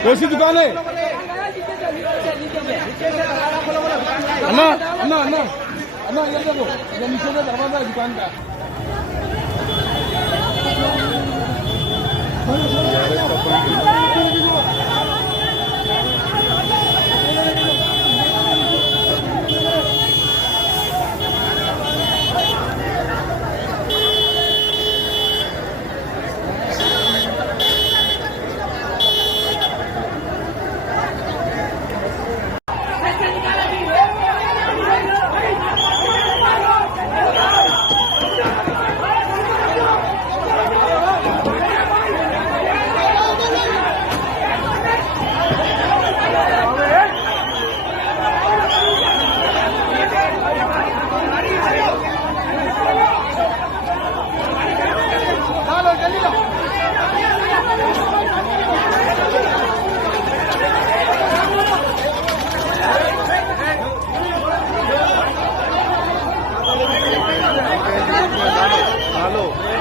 कौन सी दुकान है? अन्ना अन्ना अन्ना अन्ना इधर देखो, ये नीचे का दरवाजा है दुकान का। हेलो